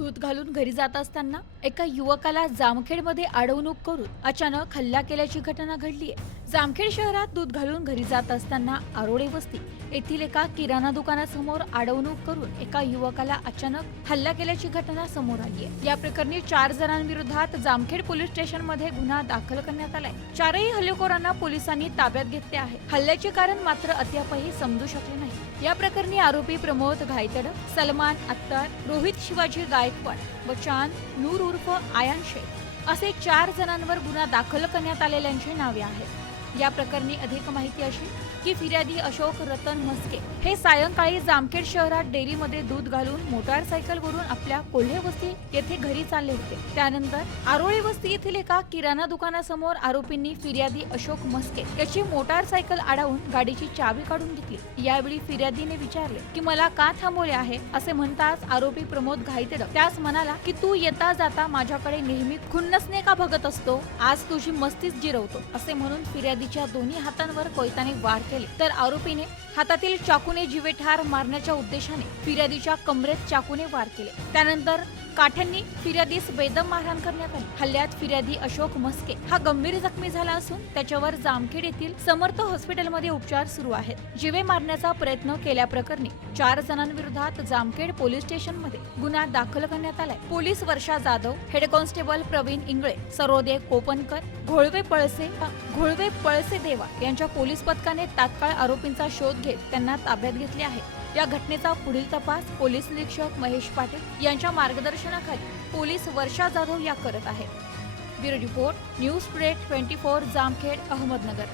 घालून घरी जात असताना एका युवकाला जामखेडमध्ये अडवणूक करून अचानक हल्ला केल्याची घटना घडली आहे. जामखेड शहरात दूध घालून घरी जात असताना आरोळे वस्ती येथील एका किराणा दुकानासमोर अडवणूक करून एका युवकाला अचानक हल्ला केल्याची घटना समोर आली आहे. या प्रकरणी चार जणांविरोधात जामखेड पोलीस स्टेशनमध्ये गुन्हा दाखल करण्यात आलाय. चारही हल्लेखोरांना पोलिसांनी ताब्यात घेतले आहे. हल्ल्याचे कारण मात्र अद्यापही समजू शकले नाही. या प्रकरणी आरोपी प्रमोद घायतड सलमान अख्तर रोहित शिवाजी गाय गायकवाड व चांद नूर उर्फ आयान शेख असे चार जणांवर गुन्हा दाखल करण्यात आलेल्यांची नावे आहेत. या प्रकरणी अधिक माहिती अशी की फिर्यादी अशोक रतन म्हस्के हे सायंकाळी जामखेड शहरात डेअरीमध्ये दूध घालून मोटारसायकलवरून आपल्या कोल्हे वस्ती येथे घरी चालले होते. त्यानंतर आरोळी वस्ती येथील एका किराणा दुकानासमोर आरोपींनी फिर्यादी अशोक म्हस्के याची मोटारसायकल अडवून गाडीची चावी काढून घेतली. यावेळी फिर्यादीने विचारले की मला का थांबवले आहे? असे म्हणताच आरोपी प्रमोद घाईतडक त्यास म्हणाला की तू येता जाता माझ्याकडे नेहमी खुन्नसने का बघत असतो? आज तुझी मस्तीच जिरवतो. असे म्हणून फिर्यादी फिर्यादीच्या दोन्ही हातांवर कोयताने वार केले. तर आरोपीने हातातील चाकूने जीवे ठार मारण्याच्या उद्देशाने फिर्यादीच्या कमरेत चाकूने वार केले. त्यानंतर काठ्यांनी फिर्यादीस बेदम मारहाण करण्यात आली. हल्ल्यात फिर्यादी अशोक मस्के हा गंभीर जखमी झाला असून त्याच्यावर जामखेड येथील समर्थ हॉस्पिटलमध्ये उपचार सुरू आहेत. जीवे मारण्याचा प्रयत्न केल्याप्रकरणी चार जणांविरोधात जामखेड पोलीस स्टेशनमध्ये गुन्हा दाखल करण्यात आलाय. Police Varsha Jadhav head constable Pravin Ingale Sarode Kopankar Gholve Palse Gholve Palse Deva यांच्या पोलीस पथकाने तात्काळ आरोपींचा शोध घेत त्यांना ताब्यात घेतले आहे. या घटनेचा पुढील तपास पोलीस निरीक्षक महेश पाटील यांच्या मार्गदर्शनाखाली पोलीस वर्षा जाधव या करत आहेत. Bureau report News Today twenty four Jamkhed Ahmednagar.